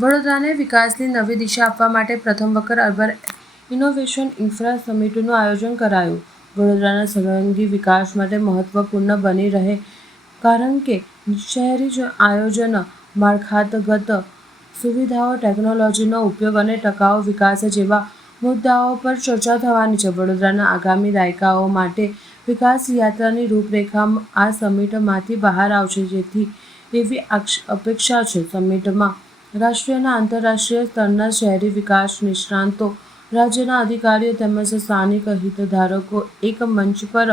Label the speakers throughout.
Speaker 1: વડોદરાને વિકાસની નવી દિશા આપવા માટે પ્રથમ વખત અર્બન ઇનોવેશન ઇન્ફ્રા સમિટનું આયોજન કરાયું. વડોદરાના સર્વાંગી વિકાસ માટે મહત્વપૂર્ણ બની રહે કારણ કે શહેરી આયોજન, માળખાગત સુવિધાઓ, ટેકનોલોજીનો ઉપયોગ અને ટકાઉ વિકાસ જેવા મુદ્દાઓ પર ચર્ચા થવાની છે. વડોદરાના આગામી દાયકાઓ માટે વિકાસ યાત્રાની રૂપરેખા આ સમિટમાંથી બહાર આવશે, જેથી એવી અપેક્ષા છે. સમિટમાં રાષ્ટ્રીય અને આંતરરાષ્ટ્રીય સ્તરના શહેરી વિકાસ નિષ્ણાંતો, રાજ્યના અધિકારીઓ તેમજ સ્થાનિક હિતધારકો એક મંચ પર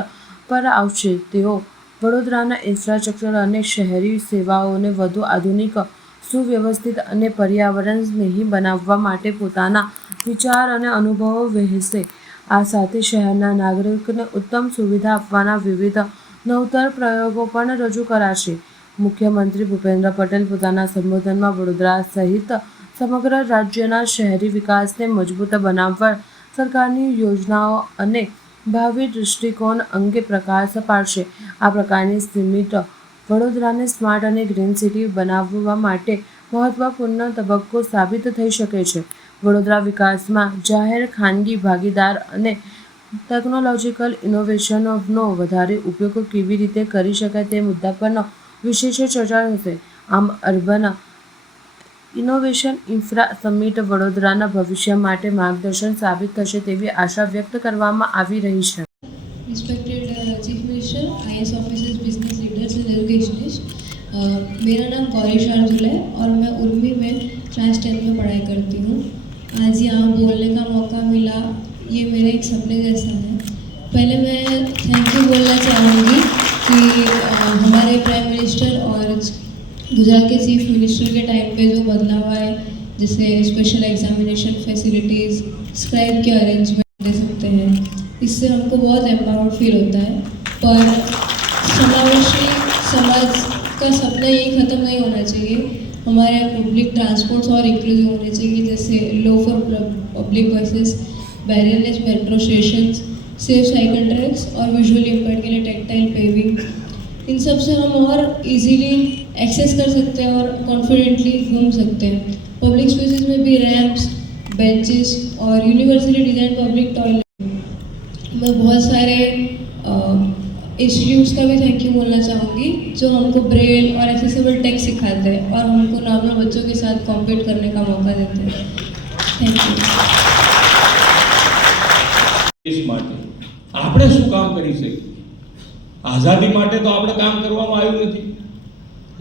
Speaker 1: પર આવશે. તેઓ વડોદરાના ઇન્ફ્રાસ્ટ્રક્ચર અને શહેરી સેવાઓને વધુ આધુનિક, સુવ્યવસ્થિત અને પર્યાવરણ સ્નેહી બનાવવા માટે પોતાના વિચાર અને અનુભવો વહેશે આ સાથે શહેરના નાગરિકને ઉત્તમ સુવિધા આપવાના વિવિધ નવતર પ્રયોગો પણ રજૂ કરાશે. મુખ્યમંત્રી ભૂપેન્દ્ર પટેલ પોતાના સંબોધનમાં વડોદરા સહિત સમગ્ર રાજ્યના શહેરી વિકાસને મજબૂત બનાવવા સરકારની યોજનાઓ અને ભાવિ દૃષ્ટિકોણ અંગે પ્રકાશ પાડશે. આ પ્રકારની સિમિટ વડોદરાને સ્માર્ટ અને ગ્રીન સિટી બનાવવા માટે મહત્વપૂર્ણ તબક્કો સાબિત થઈ શકે છે. વડોદરા વિકાસમાં જાહેર, ખાનગી, ભાગીદાર અને ટેકનોલોજીકલ ઇનોવેશનનો વધારે ઉપયોગ કેવી રીતે કરી શકાય તે મુદ્દા પરનો વિશેષ ચર્ચા થશે આમ અર્બન ઇનોવેશન ઇન્ફ્રા સમિટ વડોદરાના ભવિષ્ય માટે માર્ગદર્શન સાબિત થશે તેવી આશા વ્યક્ત કરવામાં આવી રહી છે
Speaker 2: Respected uh, Chief Minister, IAS officers, business leaders and educationists, uh, मेरा नाम गौरी शार्दुल है और मैं उर्मी में क्लास टेन में पढ़ाई करती हूँ आज यहाँ बोलने का मौका मिला ये मेरे एक सपने जैसा है पहले मैं थैंक यू बोलना चाहूँगी कि गुजरात के चीफ मिनिस्टर के टाइम पे जो बदलाव आए, जैसे स्पेशल एग्जामिनेशन फैसिलिटीज़ स्क्राइब के अरेंजमेंट दे सकते हैं। इससे हमको बहुत एम्पावर्ड फील होता है। पर समावेशी समाज का सपना यही ख़त्म नहीं होना चाहिए। हमारे पब्लिक ट्रांसपोर्ट्स और इंक्लूसिव होने चाहिए, जैसे low for public buses barrierless metro station safe cycle tracks और विजुअली इम्पेयर के लिए टेक्टाइल पेविंग इन सबसे हम और इजीली एक्सेस कर सकते हैं और कॉन्फिडेंटली घूम सकते हैं पब्लिक स्पेसेस में भी रैम्प्स बेंचेस और यूनिवर्सली डिजाइन पब्लिक टॉयलेट मैं बहुत सारे इंस्टीट्यूट्स का भी थैंक यू बोलना चाहूँगी जो हमको ब्रेल और एक्सेसिबल टेक्स्ट सिखाते हैं और हमको नॉर्मल बच्चों के साथ कॉम्पीट करने का मौका देते हैं थैंक यू
Speaker 3: દેશ માટે આપણે શું કામ કરી શકીએ આઝાદી માટે તો આપણે કામ કરવામાં આવ્યું નથી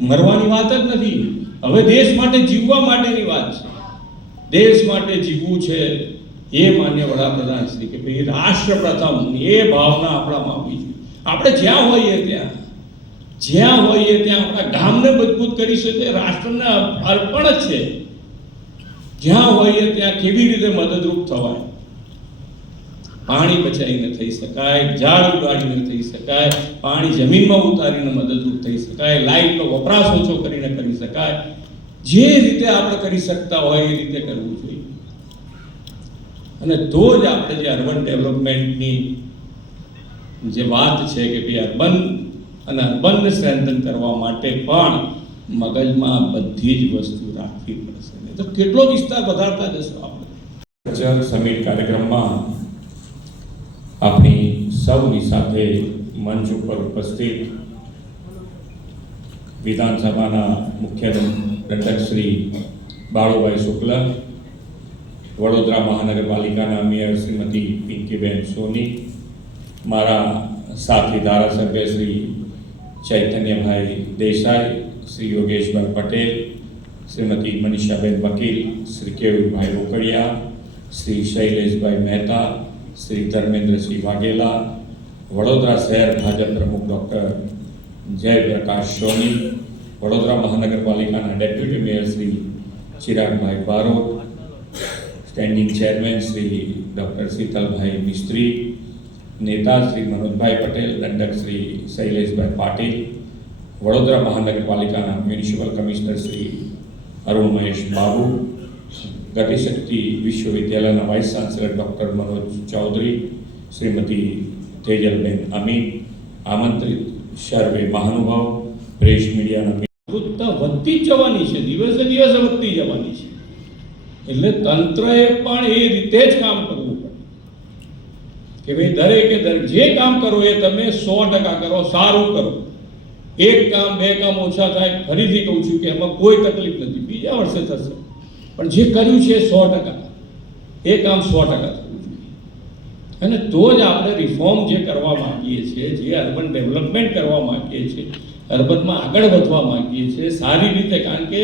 Speaker 3: મરવાની વાત જ નથી. હવે દેશ માટે જીવવા માટેની વાત છે. દેશ માટે જીવવું છે. એ માન્ય વડાપ્રધાન શ્રી કે ભાઈ રાષ્ટ્ર પ્રથમ એ ભાવના આપણામાં આવવી જોઈએ. આપણે જ્યાં હોઈએ ત્યાં, જ્યાં હોઈએ ત્યાં આપણા ગામને મજબૂત કરી શકે, રાષ્ટ્રના અર્પણ જ છે. જ્યાં હોઈએ ત્યાં કેવી રીતે મદદરૂપ થવાય? પાણી બચાવીને થઈ શકાય ઝાડ ઉગાડીને થઈ શકાય, પાણી જમીનમાં ઉતારીને મદદરૂપ થઈ શકાય, લાઇટનો વપરાશ ઓછો કરીને કરી શકાય. જે રીતે આપણે કરી શકતા હોય એ રીતે કરવું જોઈએ. અને તો જ આપણે જે અર્બન ડેવલપમેન્ટની જે વાત છે કે ભાઈ અર્બન અને અર્બનને સ્ટ્રેન્થન કરવા માટે પણ મગજમાં બધી જ વસ્તુ રાખવી પડશે. તો કેટલો વિસ્તાર વધારતા જશો આપણે?
Speaker 4: સમિટ કાર્યક્રમમાં આપણી સૌની સાથે મંચ ઉપર ઉપસ્થિત વિધાનસભાના મુખ્ય દંડક શ્રી બાળુભાઈ શુક્લ, વડોદરા મહાનગરપાલિકાના મેયર શ્રીમતી પિંકીબેન સોની, મારા સાથી ધારાસભ્ય શ્રી ચૈતન્યભાઈ દેસાઈ, શ્રી યોગેશભાઈ પટેલ, શ્રીમતી મનીષાબેન વકીલ, શ્રી કેવુભાઈ રોકડિયા, શ્રી શૈલેષભાઈ મહેતા શ્રી ધર્મેન્દ્રસિંહ વાઘેલા, વડોદરા શહેર ભાજપ પ્રમુખ ડૉક્ટર જયપ્રકાશ સોની, વડોદરા મહાનગરપાલિકાના deputy mayor Shri Chiragbhai Barot, standing chairman Shri doctor Sheetalbhai Mistry, નેતા શ્રી મનોજભાઈ પટેલ, દંડક શ્રી શૈલેષભાઈ પાટીલ, વડોદરા મહાનગરપાલિકાના મ્યુનિસિપલ કમિશનર શ્રી અરુણ મહેશ બાબુ ગતિશક્તિ વિશ્વવિદ્યાલયના vice chancellor doctor Manoj Chaudhary Shrimati Tejalben Amin આમંત્રિત સર્વે મહાનુભાવ, પ્રેસ મીડિયાના
Speaker 3: જાગૃતતા વધતી જવાની છે, દિવસે દિવસે વધતી જવાની છે. એટલે તંત્રએ પણ એ રીતે જ કામ કરવું કે ભાઈ દરેકે દરેક જે કામ કરો એ તમે સો ટકા કરો, સારું કરો. એક કામ, બે કામ ઓછા થાય, ફરીથી કહું છું કે એમાં કોઈ તકલીફ નથી. બીજા વર્ષે થશે. પણ જે કર્યું છે સો ટકા. એ કામ સો ટકા થવું જોઈએ. અને તો જ આપણે રિફોર્મ જે કરવા માંગીએ છીએ, જે અર્બન ડેવલપમેન્ટ કરવા માગીએ છીએ અર્બનમાં આગળ વધવા માંગીએ છીએ, સારી રીતે કારણ કે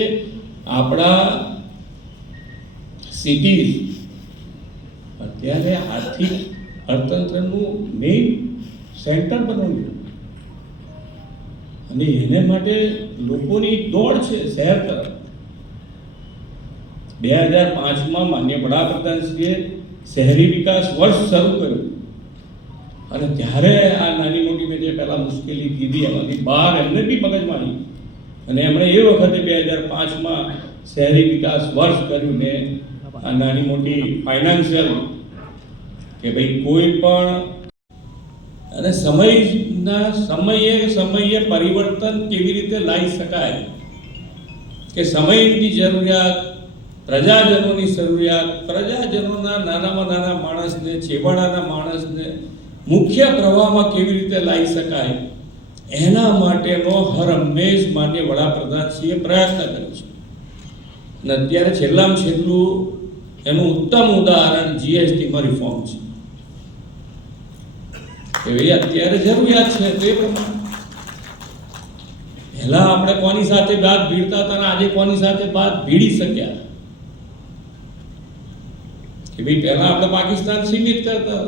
Speaker 3: આપણા સિટીઝ અત્યારે આર્થિક અર્થતંત્રનું મેઇન સેન્ટર બનવું અને એને માટે લોકોની દોડ છે, શહેર તરફ. બે હજાર પાંચમાં માન્ય વડાપ્રધાનશ્રીએ શહેરી વિકાસ વર્ષ શરૂ કર્યું. અને ત્યારે આ નાની મોટી મેં જે પહેલા મુશ્કેલી કીધી, એમાંથી બહાર એમને બી મગજમારી અને એમણે એ વખતે બે હજાર પાંચમાં શહેરી વિકાસ વર્ષ કર્યું ને આ નાની મોટી ફાઇનાન્શિયલ કે ભાઈ કોઈ પણ અને સમયના સમયે સમયે પરિવર્તન કેવી રીતે લાવી શકાય કે સમયની જરૂરિયાત પ્રજાજનોની જરૂરિયાત પ્રજાજનોના નાનામાં નાના માણસને, છેવાડાના માણસને મુખ્ય પ્રવાહમાં કેવી રીતે લાવી શકાય? એના માટેનો હર હંમેશ માન્ય વડાપ્રધાનશ્રીએ પ્રયત્ન કર્યો છે. અને અત્યારે છેલ્લામાં છેલ્લું એનું ઉત્તમ ઉદાહરણ જીએસટીમાં રિફોર્મ છે. એવી અત્યારે જરૂરિયાત છે, તે પ્રમાણે. પહેલા આપણે કોની સાથે બાદ ભીડતા હતા અને આજે કોની સાથે બાદ ભીડી શક્યા ભાઈ પહેલા આપણે પાકિસ્તાન સીમિત કરતા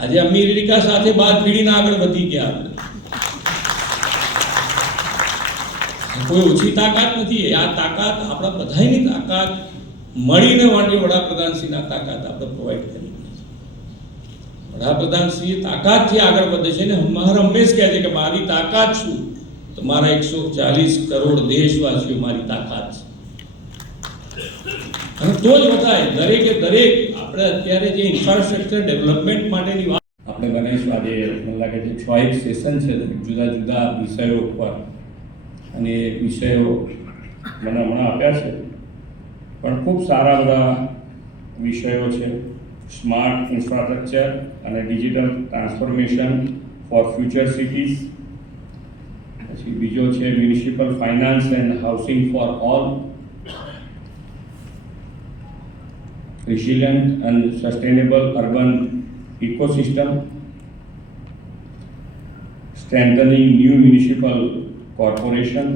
Speaker 3: આજે અમેરિકા સાથે બાદ ભીડીને આગળ વધી ગયા આપણે. કોઈ ઓછી તાકાત નથી. આ તાકાત આપણા બધાની તાકાત. મળીને માટે વડાપ્રધાનશ્રીના તાકાત આપણે પ્રોવાઈડ કરી વડાપ્રધાનશ્રી તાકાતથી આગળ વધે છે ને મારા હંમેશ કહે છે કે મારી તાકાત શું? તો મારા એકસો ચાલીસ કરોડ દેશવાસીઓ મારી તાકાત છે. અને તો જ વધાય દરેકે દરેક આપણે અત્યારે જે ઇન્ફ્રાસ્ટ્રક્ચર ડેવલપમેન્ટ માટેની વાત
Speaker 4: આપણે બનાવીશું આજે મને લાગે છે છ એક સેશન છે જુદા જુદા વિષયો ઉપર. અને એ વિષયો મને હમણાં આપ્યા છે. પણ ખૂબ સારા બધા વિષયો છે. સ્માર્ટ ઇન્ફ્રાસ્ટ્રક્ચર અને digital transformation for future cities પછી બીજો છે municipal finance and housing for all resilient and sustainable urban ecosystem, strengthening new municipal corporation,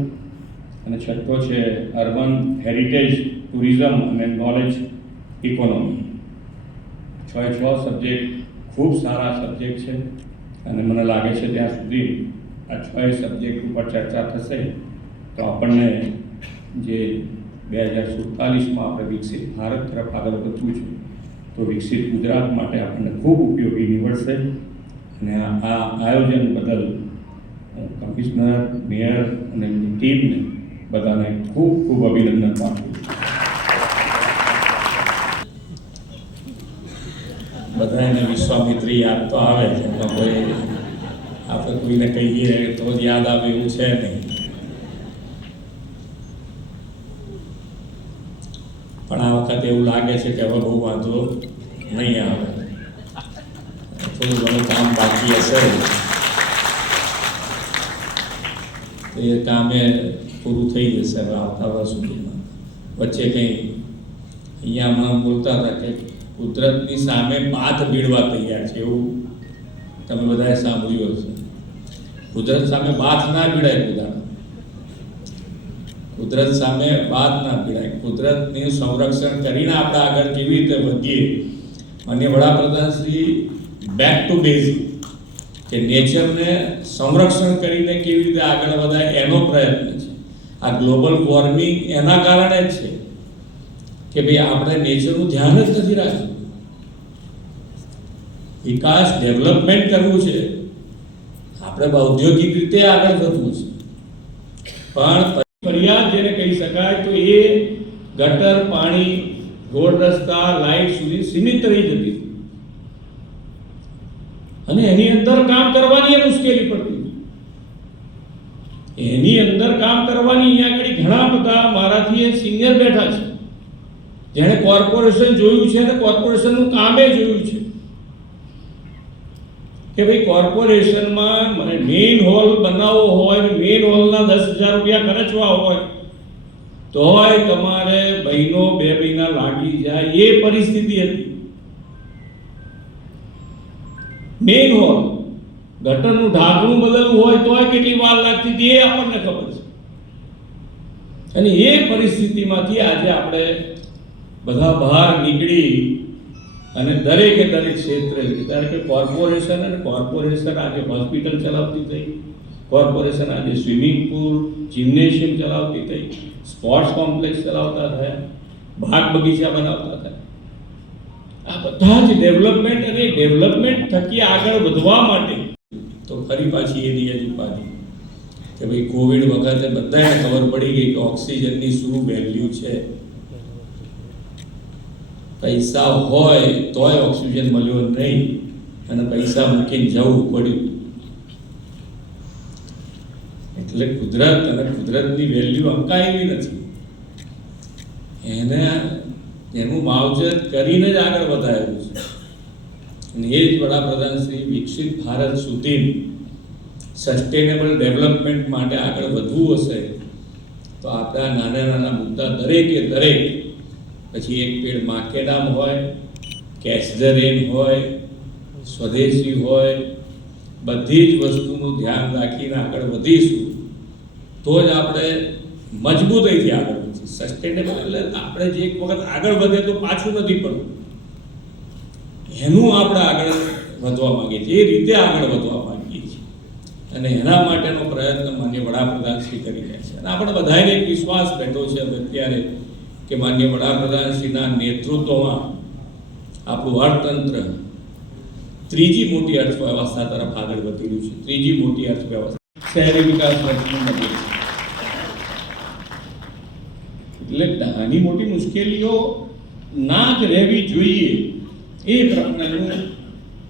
Speaker 4: અને છઠ્ઠો છે અર્બન હેરિટેજ ટુરિઝમ અને નોલેજ ઇકોનોમી છ છ સબ્જેક્ટ ખૂબ સારા સબ્જેક્ટ છે અને મને લાગે છે ત્યાં સુધી આ છ સબ્જેક્ટ ઉપર ચર્ચા થશે. તો આપણને જે બે હજાર સુડતાલીસમાં આપણે વિકસિત ભારત તરફ આગળ વધવું છે. તો વિકસિત ગુજરાત માટે આપણને ખૂબ ઉપયોગી નીવડશે. અને આ આયોજન બદલ કમિશનર, મેયર અને ટીમને બધાને ખૂબ ખૂબ અભિનંદન પાઠવું છું.
Speaker 3: બધા એને વિશ્વામિત્રી યાદ તો આવે છે આપણે કોઈને કહીએ તો જ યાદ આવે એવું છે નહીં. પણ આ વખતે એવું લાગે છે કે હવે બહુ વાંધો નહીં આવે. થોડું ઘણું કામ બાકી હશે. એ કામે પૂરું થઈ જશે હવે આવતા વર્ષ સુધીમાં વચ્ચે કંઈ અહીંયા હમણાં બોલતા હતા કે કુદરતની સામે બાથ ભીડવા તૈયાર છે એવું તમે બધાએ સાંભળ્યું હશે. કુદરત સામે બાથ ના ભીડાય બધા કુદરત સામે વાત ના પીડાય. કુદરતનું સંરક્ષણ કરીને આપણે આગળ કેવી રીતે વધીએ. અને વડાપ્રધાન શ્રી બેક ટુ બેઝિક કે નેચરને સંરક્ષણ કરીને કેવી રીતે આગળ વધાય એનો પ્રયત્ન છે. આ ગ્લોબલ વોર્મિંગ એના કારણે જ છે. કે ભાઈ આપણે નેચરનું ધ્યાન જ નથી રાખ્યું વિકાસ, ડેવલપમેન્ટ કરવું છે. આપણે ઔદ્યોગિક રીતે આગળ વધવું છે. પણ જેને કહી શકાય તો એ ગટર, પાણી, રોડ રસ્તા, લાઇટ સુધી સીમિત રહી જતી અને એની અંદર કામ કરવાની મુશ્કેલી પડતી એની અંદર કામ કરવાની અહીંયા આગળ ઘણા બધા મારાથી એ સિનિયર બેઠા છે. જેણે કોર્પોરેશન જોયું છે અને કોર્પોરેશનનું કામે જોયું છે. કે ભાઈ કોર્પોરેશનમાં મને મેઇન હોલ બનાવવો હોય મેઇન હોલના દસ હજાર રૂપિયા ખર્ચવા હોય તોય તમારે મહિનો, બે મહિના લાગી જાય. એ પરિસ્થિતિ હતી. મેઇન હોલ ગટરનું ઢાંકણું બદલવું હોય તોય કેટલી વાર લાગતી હતી એ આપણને ખબર છે. અને એ પરિસ્થિતિમાંથી આજે આપણે બધા બહાર નીકળી અને દરેકે દરેક ક્ષેત્રે કારણ કે કોર્પોરેશન અને કોર્પોરેશન આજે હોસ્પિટલ ચલાવતી થઈ. કોર્પોરેશન આજે સ્વિમિંગ પુલ, જિમ્નેશિયમ ચલાવતી થઈ, સ્પોર્ટ્સ કોમ્પ્લેક્સ ચલાવતા થયા, બાગ બગીચા બનાવતા થયા. આ બધા જ ડેવલપમેન્ટ અને ડેવલપમેન્ટ થકી આગળ વધવા માટે તો ફરી પાછી એ દિયજ ઉપાધિ. કે ભાઈ કોવિડ વખતે બધાને ખબર પડી ગઈ કે ઓક્સિજનની શું વેલ્યુ છે. પૈસા હોય તોય ઓક્સિજન મળ્યો નહીં. અને પૈસા મૂકીને જવું પડ્યું. એટલે કુદરત અને કુદરતની વેલ્યુ અંકાયેલી નથી. એને એનું માવજત કરીને જ આગળ વધારેલું છે. અને એ જ વડાપ્રધાન શ્રી વિકસિત ભારત સુધી સસ્ટેનેબલ ડેવલપમેન્ટ માટે આગળ વધવું હશે, તો આપણા નાના નાના મુદ્દા દરેકે દરેક, પછી એક પેડ માકેડામ હોય કેચ ધ રેન હોય, સ્વદેશી હોય, બધી જ વસ્તુનું ધ્યાન રાખીને આગળ વધીશું. તો જ આપણે મજબૂતીથી આગળ વધીએ. સસ્ટેનેબલ એટલે આપણે જે એક વખત આગળ વધે તો પાછું નથી પડવું એનું આપણે આગળ વધવા માંગીએ છીએ. એ રીતે આગળ વધવા માંગીએ છીએ. અને એના માટેનો પ્રયત્ન માન્ય વડાપ્રધાન શ્રી કરી રહ્યા છે. અને આપણે બધાને એક વિશ્વાસ બેઠો છે અત્યારે કે માન્ય વડાપ્રધાન શ્રીના નેતૃત્વમાં આપણું અર્થતંત્ર ત્રીજી મોટી અર્થવ્યવસ્થા તરફ આગળ વધી રહ્યું છે. ત્રીજી મોટી અર્થવ્યવસ્થા. શહેરી વિકાસ એટલે નાની મોટી મુશ્કેલીઓ ના જ રહેવી જોઈએ. એ પ્રમાણેનું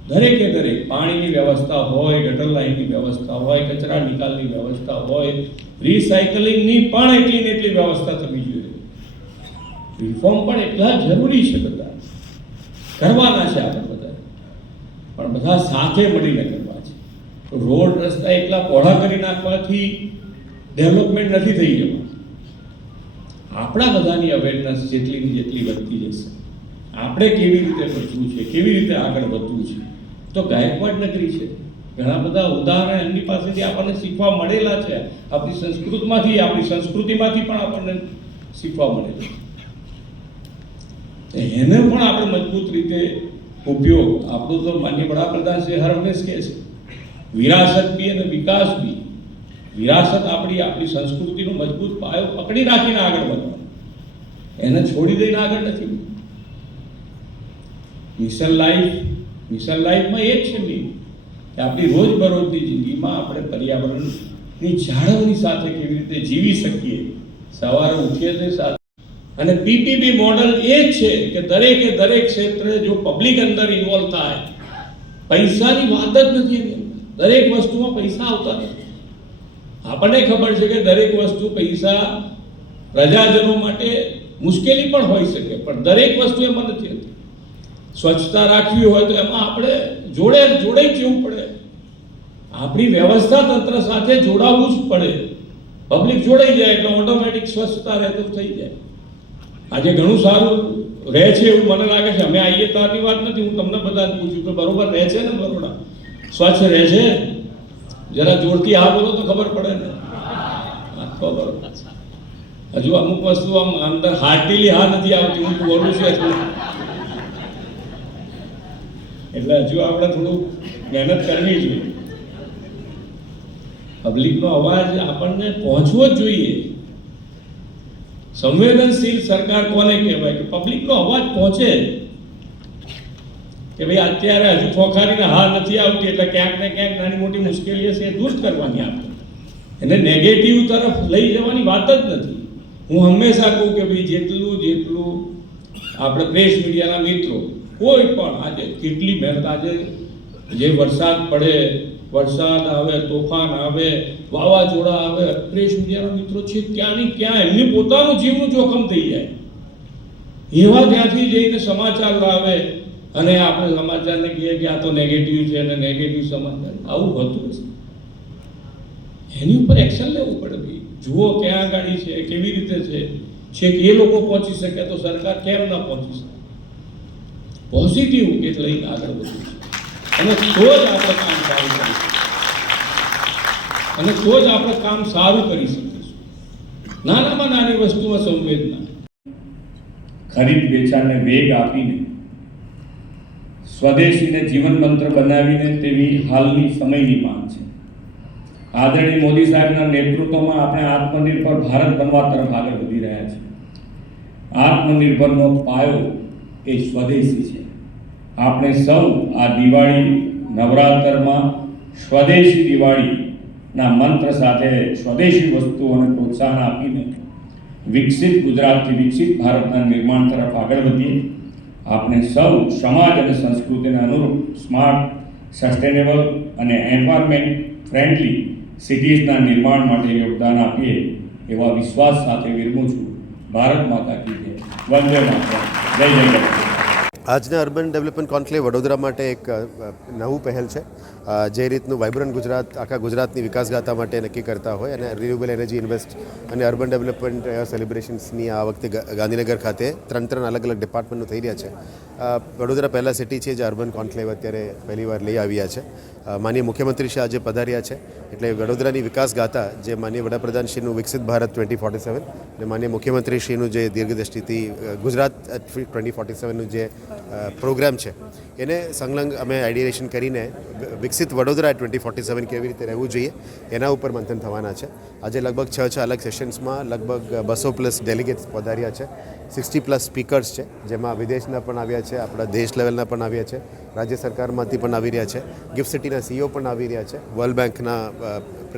Speaker 3: દરેકે દરેક પાણીની વ્યવસ્થા હોય, ગટર લાઈનની વ્યવસ્થા હોય, કચરા નિકાલની વ્યવસ્થા હોય, રિસાયકલિંગની પણ એટલી ને એટલી વ્યવસ્થા થવી જોઈએ. રિફોર્મ પણ એટલા જરૂરી છે બધા. કરવાના છે આપણે બધા. પણ બધા સાથે મળીને કરવા છે. રોડ રસ્તા એટલા પહોળા કરી નાખવાથી ડેવલપમેન્ટ નથી થઈ જવાનું. આપણા બધાની અવેરનેસ જેટલી જેટલી વધતી જશે. આપણે કેવી રીતે બચવું છે, કેવી રીતે આગળ વધવું છે? તો ગાયકવાડ નગરી છે. ઘણા બધા ઉદાહરણ એમની પાસેથી આપણને શીખવા મળેલા છે. આપણી સંસ્કૃતમાંથી, આપણી સંસ્કૃતિમાંથી પણ આપણને શીખવા મળેલું તો એને પણ આપણે મજબૂત રીતે ઉપયોગ, આપણો તો માન્ય વડાપ્રધાન શ્રી હર હંમેશ કહે છે, વિરાસત બી અને વિકાસ બી. વિરાસત આપણી આપણી સંસ્કૃતિનો મજબૂત પાયો પકડી રાખીને આગળ વધવાનું એને છોડી દઈને આગળ નથી મિશન લાઈફ, મિશન લાઈફમાં એ જ છે મેં કે આપણી રોજબરોજની જિંદગીમાં આપણે પર્યાવરણની જાળવણી સાથે કેવી રીતે જીવી શકીએ. સવારે ઉઠીએ તે સાથે અને પીપીપી મોડલ એ જ છે કે દરેકે દરેક ક્ષેત્રે જો પબ્લિક અંદર ઇન્વોલ્વ થાય, પૈસાની વાત જ નથી દરેક વસ્તુમાં પૈસા આવતા નથી. આપણને ખબર છે કે દરેક વસ્તુ પૈસા, પ્રજાજનો માટે મુશ્કેલી પણ હોઈ શકે, પણ દરેક વસ્તુ એમાં નથી હોતી. સ્વચ્છતા રાખવી હોય તો એમાં આપણે જોડે જોડે જવું પડે. આપણી વ્યવસ્થા તંત્ર સાથે જોડાવવું જ પડે. પબ્લિક જોડાઈ જાય એટલે ઓટોમેટિક સ્વચ્છતા રહેતું થઈ જાય. આજે ઘણું સારું રહે છે એવું મને લાગે છે. અમે આવીએ તારની વાત નથી. હું તમને બધા પૂછ્યું કે બરોબર રહે છે ને બરોડા? સ્વચ્છ રહે છે? જરા જોરથી હા બોલો તો ખબર પડે ને. બરોબર. હજુ અમુક વસ્તુ આમ અંદર હાર્ટીલી હા નથી આવતી, હું બોલું છું એટલે. હજુ આપણે થોડું મહેનત કરવી જોઈએ. પબ્લિકનો અવાજ આપણને પહોંચવો જ જોઈએ. સંવેદનશીલ સરકાર કોને કહેવાય? કે પબ્લિકનો અવાજ પહોંચે કે ભાઈ અત્યારે હજુ ખોખારીને હા નથી આવતી એટલે ક્યાંક ને ક્યાંક નાની મોટી મુશ્કેલી હશે એ દૂર કરવાની આપણે. એને નેગેટિવ તરફ લઈ જવાની વાત જ નથી. હું હંમેશા કહું કે ભાઈ જેટલું જેટલું આપણે પ્રેસ મીડિયાના મિત્રો, કોઈ પણ આજે કેટલી મહેનત, આજે જે વરસાદ પડે, વરસાદ આવે, તોફાન આવે, વાવાઝોડા આવે પ્રેસ મીડિયાના મિત્રો છે ક્યાં ને ક્યાં એમની પોતાનું જીવનું જોખમ થઈ જાય. એવા ત્યાંથી જઈને સમાચાર લાવે અને આપણે સમાચારને કહીએ કે આ તો નેગેટિવ છે અને નેગેટિવ સમાચાર. આવું હોતું હશે એની ઉપર એક્શન લેવું પડે ભાઈ. જુઓ ક્યાં ગાડી છે, કેવી રીતે છે. છેક એ લોકો પહોંચી શકે તો સરકાર કેમ ન પહોંચી શકે? પોઝિટિવ એક લઈને આગળ વધવું છે. અને તો જ આપણે કામ સારું કરીશું અને તો જ આપણે કામ સારું કરી શકીશું. નાનામાં નાની વસ્તુમાં સંવેદના.
Speaker 4: ખરીદ વેચાણને વેગ આપીને સ્વદેશીને જીવન મંત્ર બનાવીને તેવી હાલની સમયની માંગ છે. આદરણીય મોદી સાહેબના નેતૃત્વમાં આપણે આત્મનિર્ભર ભારત બનવા તરફ આગળ વધી રહ્યા છીએ. આત્મનિર્ભરનો પાયો એ સ્વદેશી છે. આપણે સૌ આ દિવાળી નવરાત્રમાં સ્વદેશી દિવાળીના મંત્ર સાથે સ્વદેશી વસ્તુઓને પ્રોત્સાહન આપીને વિકસિત ગુજરાતથી વિકસિત ભારતના નિર્માણ તરફ આગળ વધીએ. આપણે સૌ સમાજ અને સંસ્કૃતિને અનુરૂપ સ્માર્ટ, સસ્ટેનેબલ અને એન્વાયરમેન્ટ ફ્રેન્ડલી સિટીઝના નિર્માણ માટે યોગદાન આપીએ એવા વિશ્વાસ સાથે વિરમું છું. ભારત માતા કી જય. વંદે માતા જય જય
Speaker 5: આજના અર્બન ડેવલપમેન્ટ કોન્ક્લેવ વડોદરા માટે એક નવું પહેલ છે. જે રીતનું વાઇબ્રન્ટ ગુજરાત, આખા ગુજરાતની વિકાસગાથા માટે નક્કી કરતા હોય અને રિન્યુએબલ એનર્જી ઇન્વેસ્ટ અને અર્બન ડેવલપમેન્ટ સેલિબ્રેશન્સની આ વખતે ગાંધીનગર ખાતે ત્રણ ત્રણ અલગ અલગ ડિપાર્ટમેન્ટનું થઈ રહ્યા છે. વડોદરા પહેલાં સિટી છે જે અર્બન કોન્ક્લેવ અત્યારે પહેલીવાર લઈ આવ્યા છે. માનીય મુખ્યમંત્રી શ્રી આજે પધાર્યા છે. એટલે વડોદરાની વિકાસ ગાથા જે માનીય વડાપ્રધાનશ્રીનું વિકસિત ભારત ટ્વેન્ટી ફોર્ટી સેવન અને માનીય મુખ્યમંત્રીશ્રીનું જે દીર્ઘદ્રષ્ટિથી ગુજરાત ટ્વેન્ટી ફોર્ટી સેવનનું જે પ્રોગ્રામ છે, એને સંલગ્ન અમે આઈડિયેશન કરીને વિકસિત વડોદરા ટ્વેન્ટી ફોર્ટી સેવન કેવી રીતે રહેવું જોઈએ, એના ઉપર મંથન થવાના છે. આજે લગભગ છ છ અલગ સેશન્સમાં લગભગ બસો પ્લસ ડેલિગેટ્સ પધાર્યા છે. સિક્સટી પ્લસ સ્પીકર્સ છે, જેમાં વિદેશના પણ આવ્યા છે, આપણા દેશ લેવલના પણ આવ્યા છે, રાજ્ય સરકારમાંથી પણ આવી રહ્યા છે, ગિફ્ટ સિટીના સીઓ પણ આવી રહ્યા છે વર્લ્ડ બેંકના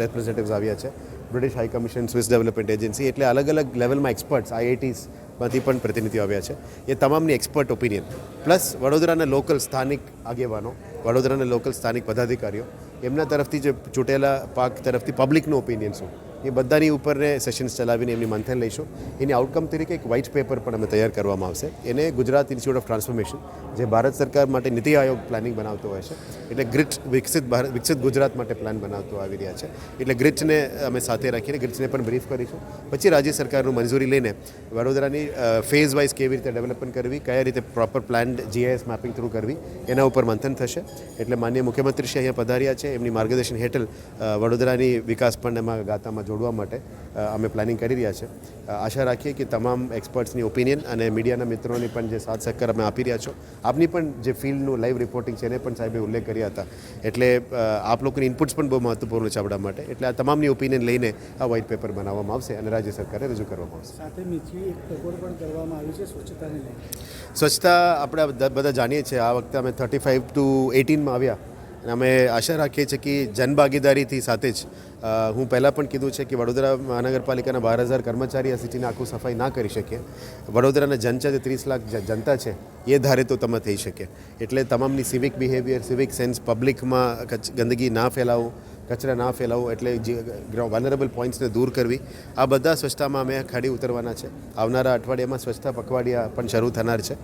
Speaker 5: રેપ્રેઝેન્ટેટિવ્સ આવ્યા છે British high commission Swiss development agency એટલે અલગ અલગ લેવલમાં એક્સપર્ટ્સ આઈઆઈટીસ માંથી પણ પ્રતિનિધિઓ આવ્યા છે. એ તમામની એક્સપર્ટ ઓપિનિયન પ્લસ વડોદરાના લોકલ સ્થાનિક આગેવાનો, વડોદરાના લોકલ સ્થાનિક પદાધિકારીઓ, એમના તરફથી જે ચૂંટેલા પાક તરફથી પબ્લિકનું ઓપિનિયન શું? એ બધાની ઉપરને સેશન્સ ચલાવીને એમની મંથન લઈશું. એની આઉટકમ તરીકે એક વ્હાઇટ પેપર પણ અમે તૈયાર કરવામાં આવશે. એને ગુજરાત ઇન્સ્ટિટ્યૂટ ઓફ ટ્રાન્સફોર્મેશન જે ભારત સરકાર માટે નીતિ આયોગ પ્લાનિંગ બનાવતો હોય છે, એટલે ગ્રિટ વિકસિત ભારત, વિકસિત ગુજરાત માટે પ્લાન બનાવતો આવી રહ્યા છે. એટલે ગ્રિટને અમે સાથે રાખીને ગ્રિટ્સને પણ બ્રીફ કરીશું. પછી રાજ્ય સરકારનું મંજૂરી લઈને વડોદરાની ફેઝ વાઇઝ કેવી રીતે ડેવલપમેન્ટ કરવી, કયા રીતે proper plan GIS mapping through કરવી, એના ઉપર મંથન થશે. એટલે માન્ય મુખ્યમંત્રી શ્રી અહીંયા પધાર્યા છે. એમની માર્ગદર્શન હેઠળ વડોદરાની વિકાસ પણ એમાં ગાથામાં જોડવા માટે અમે પ્લાનિંગ કરી રહ્યા છે. આશા રાખીએ કે તમામ એક્સપર્ટ્સની ઓપિનિયન અને મીડિયાના મિત્રોની પણ જે સાથ સહકાર અમે આપી રહ્યા છો આપની પણ જે ફિલ્ડનું લાઈવ રિપોર્ટિંગ છે એને પણ સાહેબે ઉલ્લેખ કર્યા હતા. એટલે આપ લોકોની ઇનપુટ્સ પણ બહુ મહત્વપૂર્ણ છે આપણા માટે. એટલે આ તમામની ઓપિનિયન લઈને આ વ્હાઇટ પેપર બનાવવામાં આવશે અને રાજ્ય સરકારે રજૂ કરવામાં આવશે.
Speaker 6: સાથે મીઠી એક ટકોર પણ કરવામાં આવી છે સ્વચ્છતાને લઈને.
Speaker 5: સ્વચ્છતા આપણે બધા જાણીએ છીએ. આ વખતે અમે થર્ટી ફાઇવ ટુ એટીનમાં આવ્યા. અમે આશા રાખીએ છીએ કે જનભાગીદારીથી સાથે જ હું પહેલાં પણ કીધું છે કે વડોદરા મહાનગરપાલિકાના બાર હજાર કર્મચારી આ સિટીને આખું સફાઈ ના કરી શકીએ. વડોદરાના જનતા જે ત્રીસ લાખ જનતા છે, એ ધારે તો તમે થઈ શકે. એટલે તમામની સિવિક બિહેવિયર સિવિક સેન્સ પબ્લિકમાં ગંદકી ના ફેલાવું. કચરા ના ફેલાવો એટલે વનરેબલ પોઈન્ટ્સને દૂર કરવી. આ બધા સ્વચ્છતામાં અમે ખાડી ઉતરવાના છે. આવનારા અઠવાડિયામાં સ્વચ્છતા પખવાડિયા પણ શરૂ થનાર છે.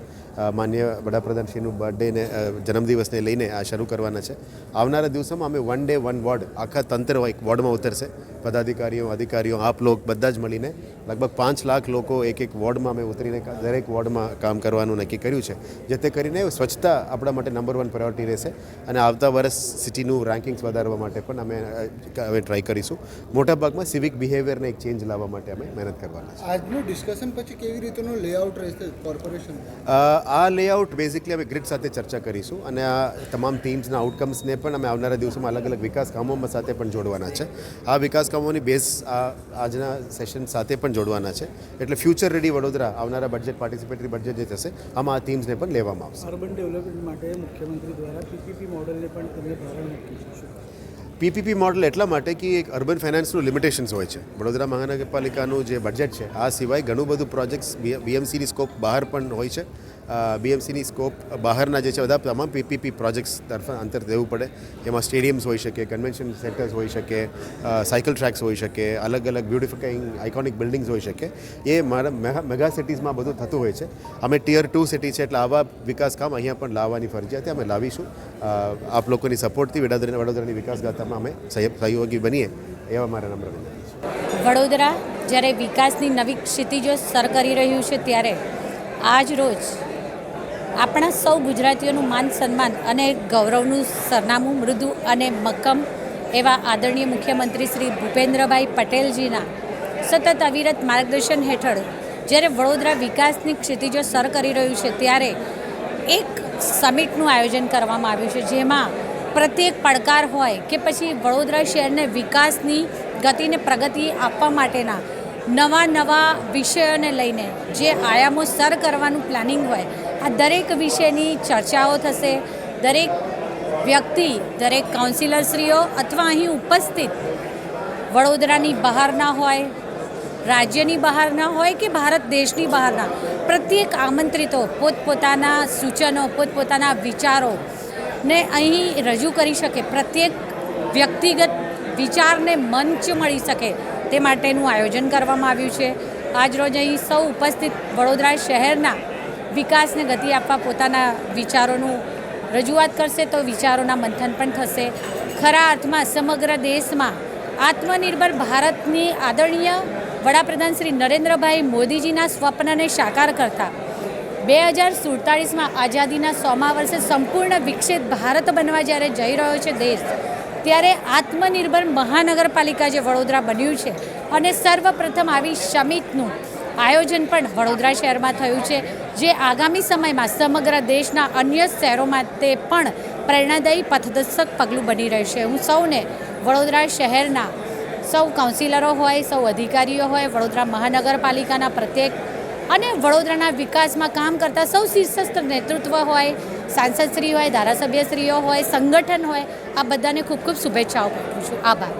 Speaker 5: માન્ય વડાપ્રધાનશ્રીનું બર્થડેને જન્મદિવસને લઈને આ શરૂ કરવાના છે. આવનારા દિવસોમાં અમે વન ડે વન વોર્ડ આખા તંત્ર એક વોર્ડમાં ઉતરશે. પદાધિકારીઓ, અધિકારીઓ, આપ લોક બધા જ મળીને લગભગ પાંચ લાખ લોકો એક એક વોર્ડમાં અમે ઉતરીને દરેક વોર્ડમાં કામ કરવાનું નક્કી કર્યું છે. જેથી કરીને સ્વચ્છતા આપણા માટે નંબર વન પ્રાયોરિટી રહેશે. અને આવતા વર્ષ સિટીનું રેન્કિંગ્સ વધારવા માટે પણ અમે અ, હવે ટ્રાય કરીશું. મોટાભાગમાં સિવિક બિહેવિયરને એક ચેન્જ લાવવા માટે અમે મહેનત કરવાના છે
Speaker 6: આજનું ડિસ્કશન પછી કેવી રીતનું લેઆઉટ રહેશે કોર્પોરેશન
Speaker 5: આ લેઆઉટ બેઝિકલી અમે ગ્રીડ સાથે ચર્ચા કરીશું અને આ તમામ ટીમ્સના આઉટકમ્સને પણ અમે આવનારા દિવસોમાં અલગ અલગ વિકાસ કામોમાં સાથે પણ જોડવાના છે. આ વિકાસ કામોની બેઝ આ આજના સેશન સાથે પણ જોડવાના છે. એટલે ફ્યુચર રેડી વડોદરા આવનારા બજેટ પાર્ટિસિપેટરી બજેટ જે થશે આમાં આ થીમ્સને પણ લેવામાં આવશે.
Speaker 6: અર્બન ડેવલપમેન્ટ માટે મુખ્યમંત્રી દ્વારા પીપીપી મોડલને પણ તમે ભારણ મૂક્યું છે
Speaker 5: પીપીપી મોડલ એટલા માટે કે એક અર્બન ફાઇનાન્સનું લિમિટેશન્સ હોય છે. વડોદરા મહાનગરપાલિકાનું જે બજેટ છે, આ સિવાય ઘણું બધું પ્રોજેક્ટ્સ બીએમસીની સ્કોપ બહાર પણ હોય છે. બીએમસીની સ્કોપ બહારના જે છે બધા તમામ પીપીપી પ્રોજેક્ટ્સ તરફ અંતર દેવું પડે. એમાં સ્ટેડિયમ્સ હોઈ શકે કન્વેન્શન સેન્ટર્સ હોઈ શકે સાયકલ ટ્રેક્સ હોઈ શકે, અલગ અલગ બ્યુટિફાઈંગ આઇકોનિક બિલ્ડિંગ્સ હોઈ શકે. એ મારા મેગા સિટીઝમાં બધું થતું હોય છે. અમે ટિયર ટુ સિટી છે એટલે આવા વિકાસ કામ અહીંયા પણ લાવવાની ફરજિયાત અમે લાવીશું. આપ લોકોની સપોર્ટથી વડોદરા, વડોદરાની વિકાસ ગાથામાં અમે સહયોગ- બનીએ, એવા મારા વિનંતી
Speaker 7: વડોદરા જ્યારે વિકાસની નવી ક્ષિતિજો સર કરી રહ્યું છે ત્યારે આજ રોજ આપણા સૌ ગુજરાતીઓનું માન સન્માન અને ગૌરવનું સરનામું મૃદુ અને મક્કમ એવા આદરણીય મુખ્યમંત્રી શ્રી ભૂપેન્દ્રભાઈ પટેલજીના સતત અવિરત માર્ગદર્શન હેઠળ જ્યારે વડોદરા વિકાસની ક્ષિતિજો સર કરી રહ્યું છે, ત્યારે એક સમિટનું આયોજન કરવામાં આવ્યું છે, જેમાં પ્રત્યેક પડકાર હોય કે પછી વડોદરા શહેરને વિકાસની ગતિને પ્રગતિ આપવા માટેના નવા નવા વિષયોને લઈને જે આયામો સર કરવાનું પ્લાનિંગ હોય, આ દરેક વિષયની ચર્ચાઓ થશે. દરેક વ્યક્તિ, દરેક કાઉન્સિલરશ્રીઓ અથવા અહીં ઉપસ્થિત વડોદરાની બહારના હોય, રાજ્યની બહારના હોય કે ભારત દેશની બહારના પ્રત્યેક આમંત્રિતો પોતપોતાના સૂચનો, પોતપોતાના વિચારો ને અહીં રજૂ કરી શકે. પ્રત્યેક વ્યક્તિગત વિચારને મંચ મળી શકે. તે માટેનું આયોજન કરવામાં આવ્યું છે. આજરોજ અહીં સૌ ઉપસ્થિત વડોદરા શહેરના વિકાસને ગતિ આપવા પોતાના વિચારોનું રજૂઆત કરશે તો વિચારોના મંથન પણ થશે. ખરા અર્થમાં સમગ્ર દેશમાં આત્મનિર્ભર ભારતની આદરણીય વડાપ્રધાન શ્રી નરેન્દ્રભાઈ મોદીજીના સ્વપ્નને સાકાર કરતા બે હજાર સુડતાળીસમાં આઝાદીના સોમા વર્ષે સંપૂર્ણ વિકસિત ભારત બનવા જ્યારે જઈ રહ્યો છે દેશ ત્યારે આત્મનિર્ભર મહાનગરપાલિકા જે વડોદરા બન્યું છે અને સર્વપ્રથમ આવી સમિટનું આયોજન પણ વડોદરા શહેરમાં થયું છે, જે આગામી સમયમાં સમગ્ર દેશના અન્ય શહેરોમાં તે પણ પ્રેરણાદાયી પથદર્શક પગલું બની રહેશે. હું સૌને વડોદરા શહેરના સૌ કાઉન્સિલરો હોય, સૌ અધિકારીઓ હોય, વડોદરા મહાનગરપાલિકાના પ્રત્યેક અને વડોદરાના વિકાસમાં કામ કરતા સૌ શીર્ષસ્થ નેતૃત્વ હોય સાંસદશ્રી હોય ધારાસભ્યશ્રીઓ હોય સંગઠન હોય આ બધાને ખૂબ ખૂબ શુભેચ્છાઓ પાઠવું છું. આભાર.